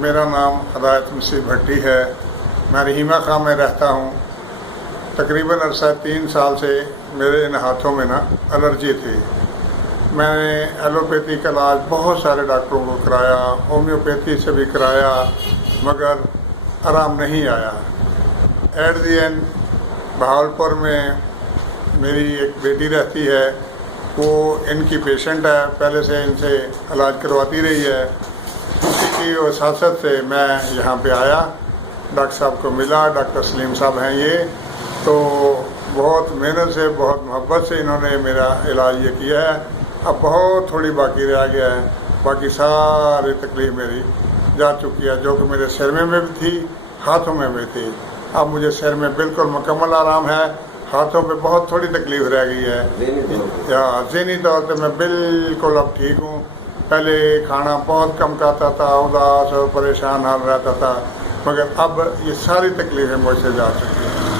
मेरा नाम हदायत मसीह भट्टी है। मैं रहीमा खां में रहता हूँ। तकरीबन अरसा 3 साल से मेरे इन हाथों में ना एलर्जी थी। मैंने एलोपैथी का इलाज बहुत सारे डॉक्टरों को कराया, होम्योपैथी से भी कराया, मगर आराम नहीं आया। एट दी एंड बहावलपुर में मेरी एक बेटी रहती है, वो इनकी पेशेंट है, पहले से इनसे इलाज करवाती रही है। उसी की वसासत से मैं यहाँ पे आया, डॉक्टर साहब को मिला। डॉक्टर सलीम साहब हैं ये, तो बहुत मेहनत से, बहुत मोहब्बत से इन्होंने मेरा इलाज ये किया है। अब बहुत थोड़ी बाकी रह गया है, बाकी सारी तकलीफ मेरी जा चुकी है, जो कि मेरे सिर में भी थी, हाथों में भी थी। अब मुझे सिर में बिल्कुल मुकम्मल आराम है, हाथों पे बहुत थोड़ी तकलीफ रह गई है। ज़हनी तौर पे मैं बिल्कुल अब ठीक हूँ। पहले खाना बहुत कम खाता था, उदास और परेशान हाल रहता था, मगर अब ये सारी तकलीफें मुझसे जा चुकी हैं।